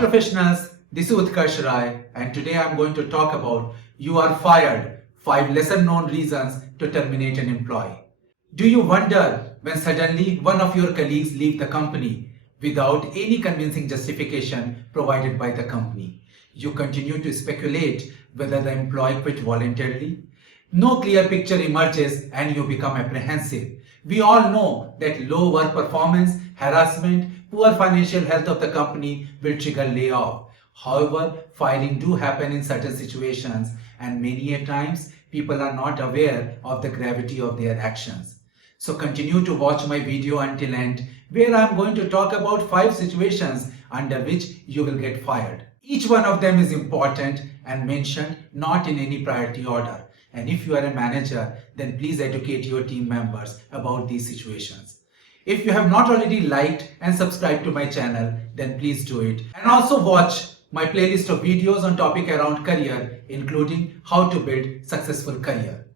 professionals, this is Utkarsh Rai, and today I'm going to talk about you are fired, 5 lesser known reasons to terminate an employee. Do you wonder when suddenly one of your colleagues leave the company without any convincing justification provided by the company? You continue to speculate whether the employee quit voluntarily. No clear picture emerges and you become apprehensive. We all know that low work performance, harassment, poor financial health of the company will trigger layoff. However, firing do happen in certain situations and many a times people are not aware of the gravity of their actions. So continue to watch my video until end where I am going to talk about 5 situations under which you will get fired. Each one of them is important and mentioned not in any priority order. And if you are a manager, then please educate your team members about these situations. If you have not already liked and subscribed to my channel, then please do it. And also watch my playlist of videos on topic around career, including how to build successful career.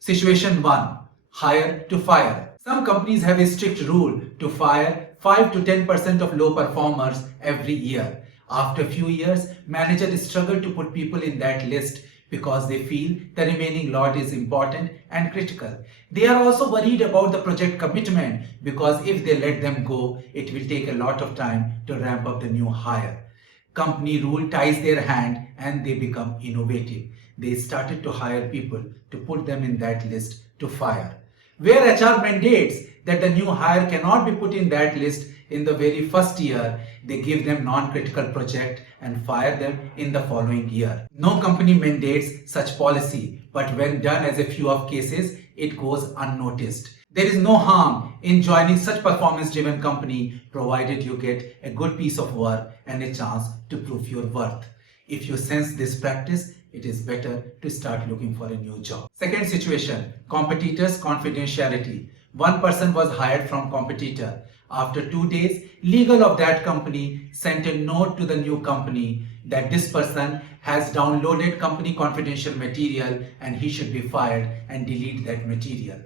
Situation 1. Hire to fire. Some companies have a strict rule to fire 5 to 10% of low performers every year. After a few years, managers struggle to put people in that list because they feel the remaining lot is important and critical. They are also worried about the project commitment because if they let them go, it will take a lot of time to ramp up the new hire. Company rule ties their hand and they become innovative. They started to hire people to put them in that list to fire. Where HR mandates that the new hire cannot be put in that list in the very first year, they give them non-critical project and fire them in the following year. No company mandates such policy, but when done as a few of cases, it goes unnoticed. There is no harm in joining such performance-driven company provided you get a good piece of work and a chance to prove your worth. If you sense this practice, it is better to start looking for a new job. Second situation, competitors' confidentiality. One person was hired from competitor. After 2 days, legal of that company sent a note to the new company that this person has downloaded company confidential material and he should be fired and delete that material.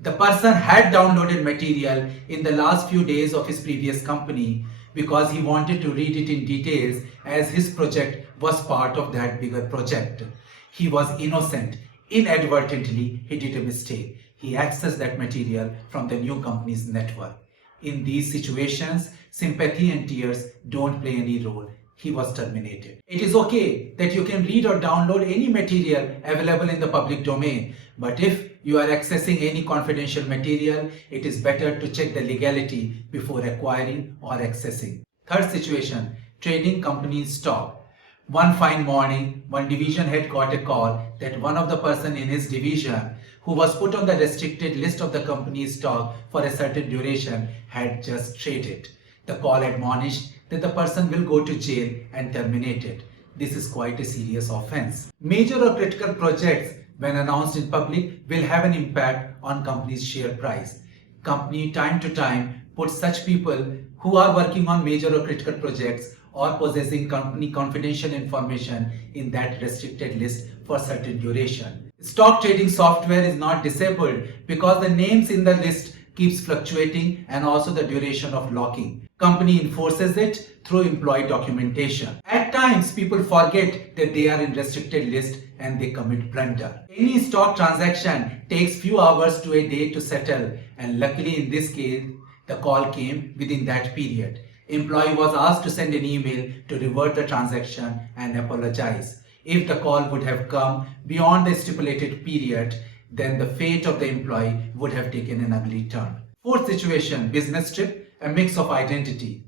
The person had downloaded material in the last few days of his previous company because he wanted to read it in details as his project was part of that bigger project. He was innocent. Inadvertently, he did a mistake. He accessed that material from the new company's network. In these situations, sympathy and tears don't play any role. He was terminated. It is okay that you can read or download any material available in the public domain, but if you are accessing any confidential material, it is better to check the legality before acquiring or accessing. Third situation, trading company stock. One fine morning, one division head got a call that one of the person in his division who was put on the restricted list of the company's stock for a certain duration had just traded. The call admonished that the person will go to jail and terminated. This is quite a serious offense. Major or critical projects, when announced in public, will have an impact on company's share price. Company time to time puts such people who are working on major or critical projects or possessing company confidential information in that restricted list for certain duration. Stock trading software is not disabled because the names in the list keeps fluctuating and also the duration of locking. Company enforces it through employee documentation. At times, people forget that they are in restricted list and they commit blunder. Any stock transaction takes few hours to a day to settle, and luckily in this case, the call came within that period. Employee was asked to send an email to revert the transaction and apologize. If the call would have come beyond the stipulated period, then the fate of the employee would have taken an ugly turn. Fourth situation, business trip, a mix of identity.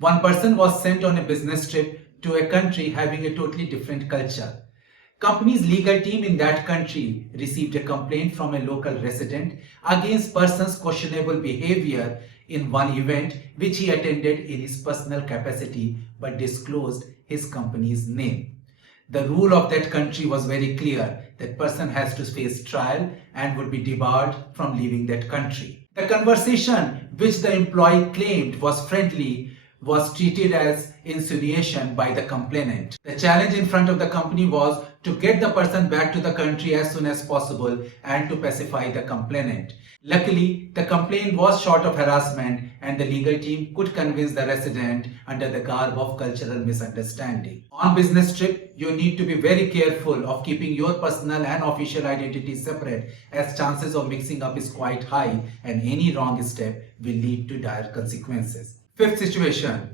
One person was sent on a business trip to a country having a totally different culture. Company's legal team in that country received a complaint from a local resident against person's questionable behavior in one event which he attended in his personal capacity but disclosed his company's name. The rule of that country was very clear that person has to face trial and would be debarred from leaving that country. The conversation which the employee claimed was friendly was treated as insinuation by the complainant. The challenge in front of the company was to get the person back to the country as soon as possible and to pacify the complainant. Luckily, the complaint was short of harassment and the legal team could convince the resident under the garb of cultural misunderstanding. On business trip, you need to be very careful of keeping your personal and official identity separate, as chances of mixing up is quite high and any wrong step will lead to dire consequences. Fifth situation,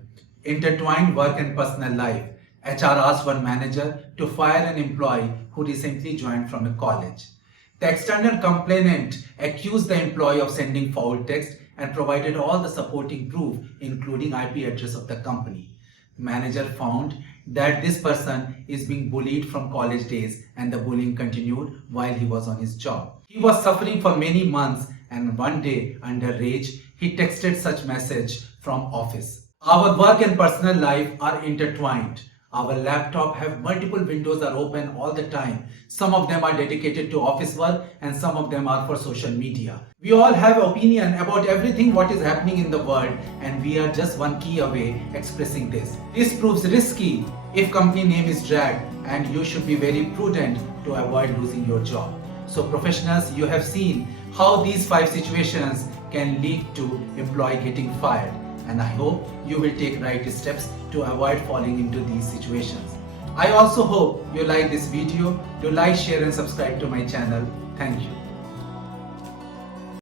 intertwined work and personal life. HR asked one manager to fire an employee who recently joined from a college. The external complainant accused the employee of sending foul text and provided all the supporting proof, including IP address of the company. The manager found that this person is being bullied from college days and the bullying continued while he was on his job. He was suffering for many months and one day, under rage, he texted such message from office. Our work and personal life are intertwined. Our laptop have multiple windows are open all the time. Some of them are dedicated to office work and some of them are for social media. We all have opinion about everything what is happening in the world and we are just one key away expressing this. This proves risky if company name is dragged and you should be very prudent to avoid losing your job. So professionals, you have seen how these 5 situations can lead to employee getting fired. And I hope you will take right steps to avoid falling into these situations. I also hope you like this video. Do like, share and subscribe to my channel. Thank you.